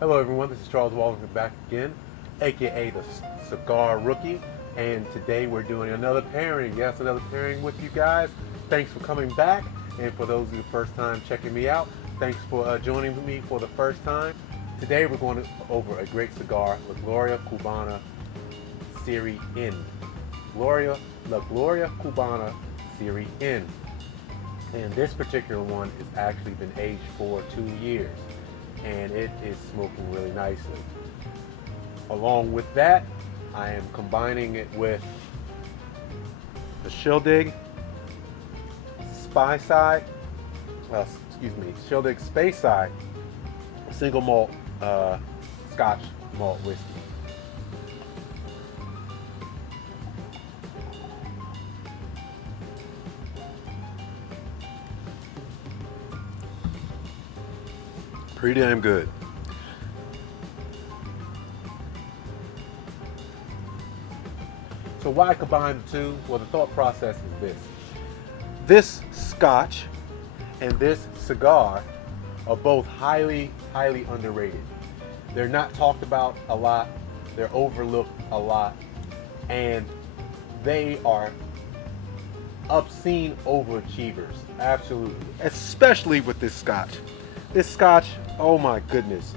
Hello everyone, this is Charles Walhigford back again, aka the Cigar Rookie, and today we're doing another pairing. Yes, another pairing with you guys. Thanks for coming back, and for those of you first time checking me out, thanks for joining me for the first time. Today we're going over a great cigar, La Gloria Cubana Serie N. La Gloria Cubana Serie N. And this particular one has actually been aged for 2 years. And it is smoking really nicely. Along with that, I am combining it with the Shieldaig Speyside, Shieldaig Speyside single malt Scotch malt whiskey. Pretty damn good. So why combine the two? Well, the thought process is this. This Scotch and this cigar are both highly, highly underrated. They're not talked about a lot. They're overlooked a lot. And they are obscene overachievers. Absolutely. Especially with this Scotch. This Scotch, oh my goodness.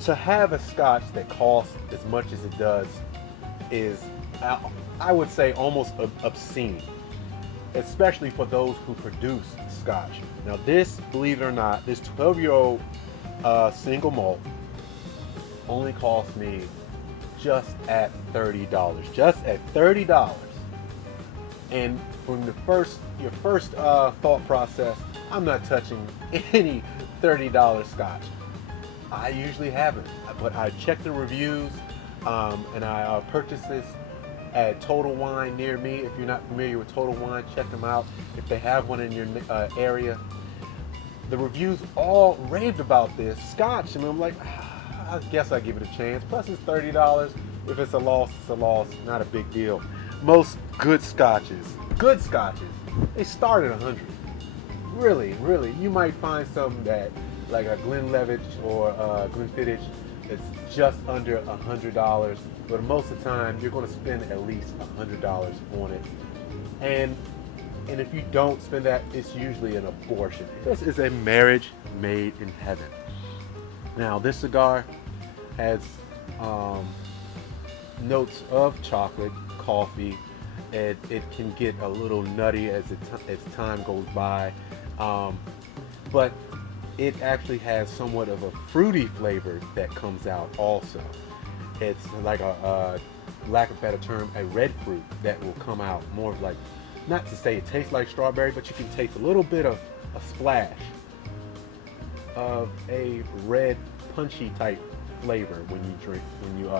To have a Scotch that costs as much as it does is, I would say, almost obscene. Especially for those who produce Scotch. Now this, believe it or not, this 12-year-old single malt only cost me just at $30. Just at $30. And from your first thought process, I'm not touching any $30 Scotch. I usually haven't, but I check the reviews and I purchase this at Total Wine near me. If you're not familiar with Total Wine, check them out if they have one in your area. The reviews all raved about this Scotch, and I'm like, I guess I give it a chance. Plus it's $30. If it's a loss, it's a loss. Not a big deal. Most good scotches, they start at 100. Really, you might find some that, like a Glenlivet or Glenfiddich, it's just under $100, but most of the time you're going to spend at least $100 on it. And if you don't spend that, it's usually an abortion. This is a marriage made in heaven. Now this cigar has notes of chocolate, coffee. It can get a little nutty as time goes by. But it actually has somewhat of a fruity flavor that comes out also. It's like a lack of a better term, a red fruit that will come out more of like, not to say it tastes like strawberry, but you can taste a little bit of a splash of a red punchy type flavor when you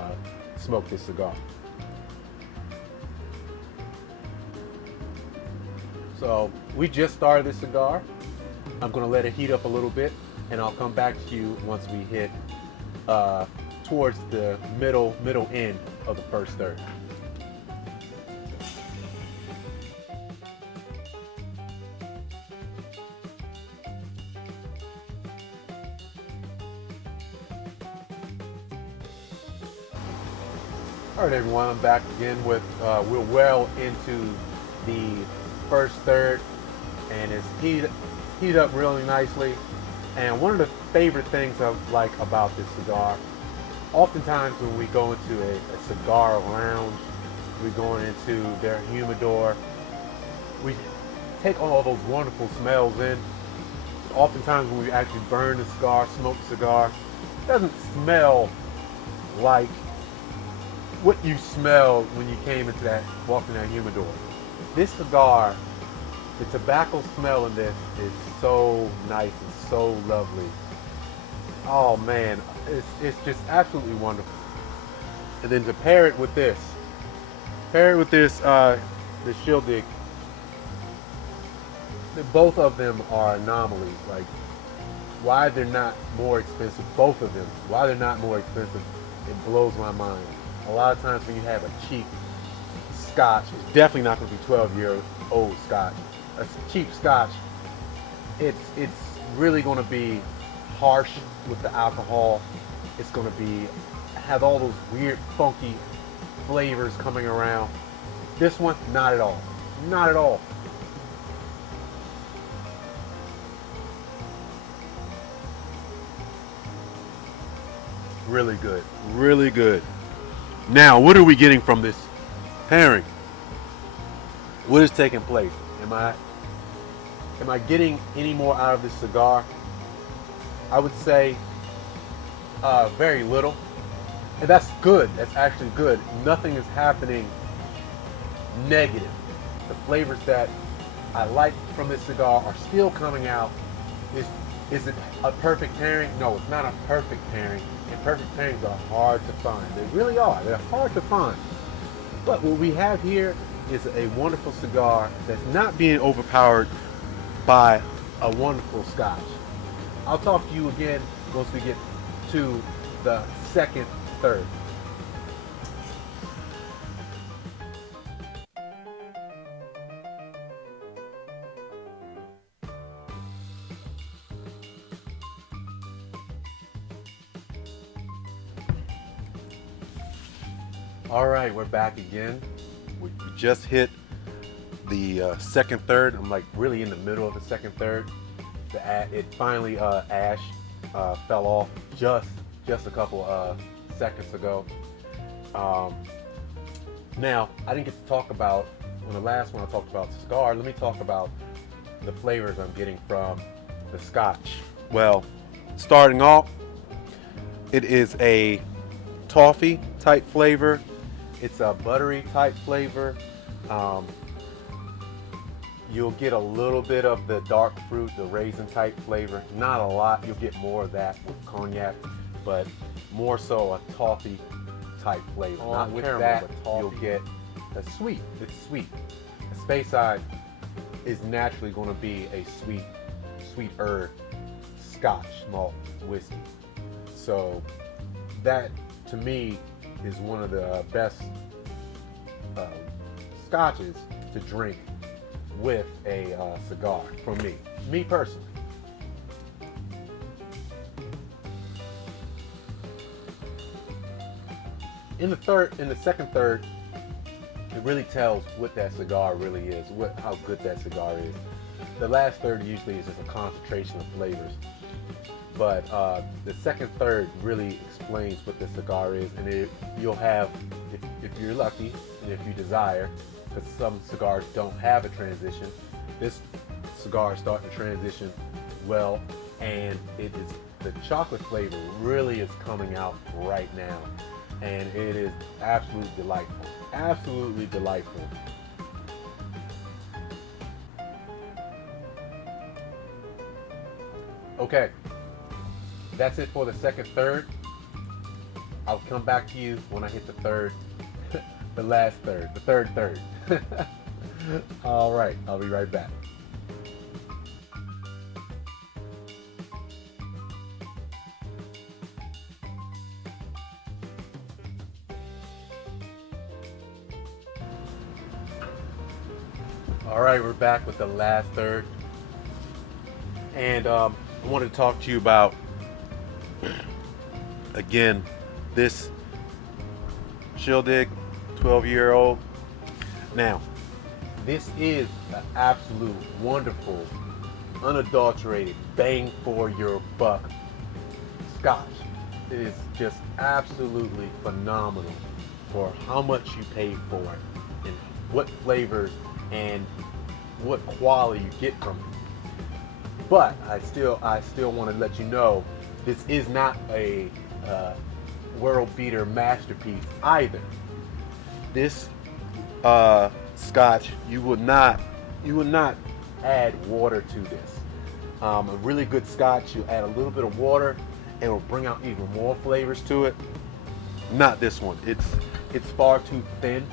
smoke this cigar. So we just started this cigar. I'm going to let it heat up a little bit, and I'll come back to you once we hit towards the middle end of the first third. All right, everyone, I'm back again with, we're well into the first third, and it's heated up really nicely. And one of the favorite things I like about this cigar, oftentimes when we go into a cigar lounge, we're going into their humidor, we take all those wonderful smells in. Oftentimes when we actually burn the cigar, smoke the cigar, it doesn't smell like what you smelled when you came into walked in that humidor. This cigar, the tobacco smell in this is so nice and so lovely. Oh man, it's just absolutely wonderful. And then to pair it with this, the Shieldaig. Both of them are anomalies. Like, why they're not more expensive, both of them, why they're not more expensive, it blows my mind. A lot of times when you have a cheap Scotch, it's definitely not going to be 12-year-old Scotch. A cheap Scotch, it's really going to be harsh with the alcohol. It's going to be have all those weird, funky flavors coming around. This one, not at all. Not at all. Really good. Really good. Now, what are we getting from this pairing? What is taking place? Am I getting any more out of this cigar? I would say very little. And that's good. That's actually good. Nothing is happening negative. The flavors that I like from this cigar are still coming out. Is it a perfect pairing? No, it's not a perfect pairing. And perfect pairings are hard to find. They really are. They're hard to find. But what we have here is a wonderful cigar that's not being overpowered by a wonderful scotch. I'll talk to you again once we get to the second third. All right, we're back again. We just hit the second third. I'm like really in the middle of the second third. It finally ash fell off just a couple seconds ago. Now I didn't get to talk about on the last one. I talked about the cigar. Let me talk about the flavors I'm getting from the scotch. Well, starting off, it is a toffee type flavor. It's a buttery type flavor. You'll get a little bit of the dark fruit, the raisin type flavor. Not a lot. You'll get more of that with cognac, but more so a toffee type flavor. Not with caramel, that, but toffee. You'll get a sweet. It's sweet. A Speyside is naturally going to be a sweeter Scotch malt whiskey. So that, to me, is one of the best scotches to drink with a cigar for me personally. In the second third, it really tells what that cigar really is, how good that cigar is. The last third usually is just a concentration of flavors. But the second third really explains what the cigar is, and you'll have, if you're lucky and if you desire, because some cigars don't have a transition, this cigar is starting to transition well, and the chocolate flavor really is coming out right now, and it is absolutely delightful. Absolutely delightful. Okay. That's it for the second third. I'll come back to you when I hit the third, the last third, the third third. All right, I'll be right back. All right, we're back with the last third. And I wanted to talk to you about, again, this Shieldaig 12-year-old. Now, this is an absolute wonderful, unadulterated, bang for your buck scotch. It is just absolutely phenomenal for how much you paid for it and what flavors and what quality you get from it. But I still want to let you know, this is not a world beater masterpiece either. This scotch, you would not add water to this. A really good scotch, you add a little bit of water and it'll bring out even more flavors to it. Not this one. It's far too thin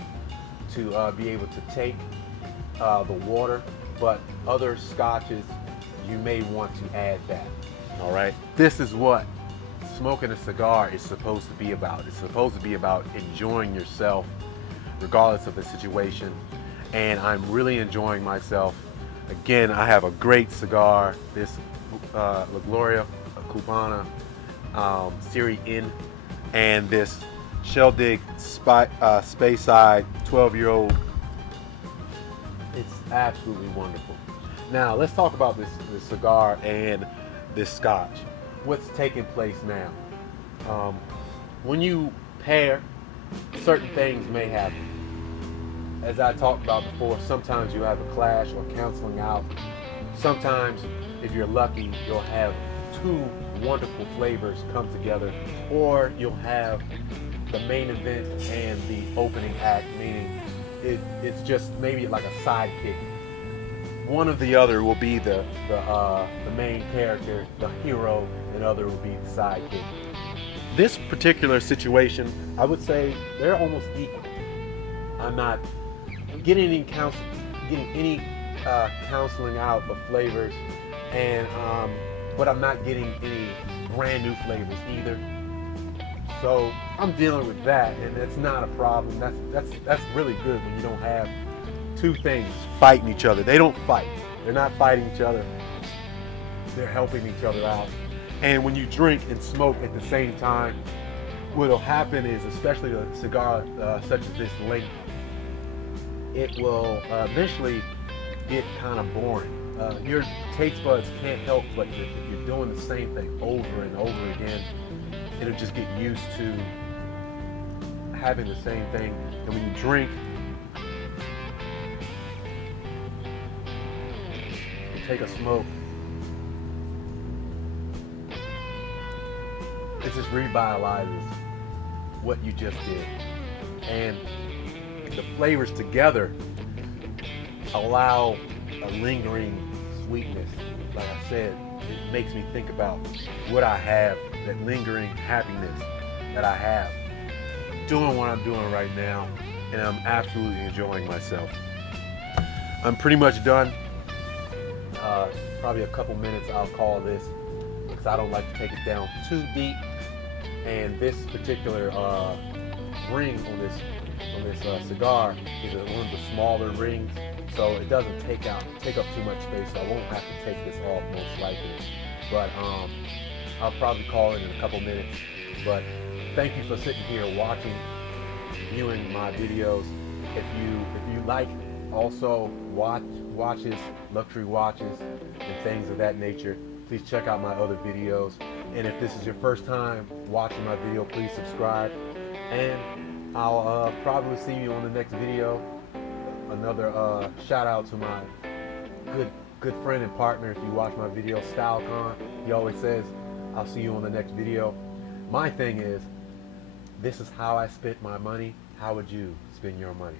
to be able to take the water, but other scotches you may want to add that. All right, this is what smoking a cigar is supposed to be about. It's supposed to be about enjoying yourself regardless of the situation, and I'm really enjoying myself. Again, I have a great cigar. This La Gloria Cubana Serie N, and this Shieldaig Speyside 12-year-old. It's absolutely wonderful. Now let's talk about this cigar and this scotch. What's taking place now? When you pair, certain things may happen. As I talked about before, sometimes you have a clash or canceling out. Sometimes, if you're lucky, you'll have two wonderful flavors come together, or you'll have the main event and the opening act, meaning it's just maybe like a sidekick. One or the other will be the main character, the hero, and the other will be the sidekick. This particular situation, I would say they're almost equal. I'm not getting any counseling out of flavors, and but I'm not getting any brand new flavors either. So I'm dealing with that, and that's not a problem. That's really good when you don't have two things fighting each other. They don't fight. They're not fighting each other. They're helping each other out. And when you drink and smoke at the same time, what'll happen is, especially a cigar such as this length, it will eventually get kind of boring. Your taste buds can't help but if you're doing the same thing over and over again, it'll just get used to having the same thing. And when you drink, you take a smoke, it just revitalizes what you just did. And the flavors together allow a lingering sweetness. Like I said, it makes me think about what I have, that lingering happiness that I have doing what I'm doing right now, and I'm absolutely enjoying myself. I'm pretty much done. Probably a couple minutes I'll call this, because I don't like to take it down too deep. And this particular ring on this cigar is one of the smaller rings, so it doesn't take up too much space, so I won't have to take this off most likely. But I'll probably call it in a couple minutes. But thank you for sitting here viewing my videos. If you like also watches, luxury watches, and things of that nature, please check out my other videos. And if this is your first time watching my video, please subscribe. And I'll probably see you on the next video. Another shout out to my good friend and partner. If you watch my video, StyleCon, he always says, I'll see you on the next video. My thing is, this is how I spent my money. How would you spend your money?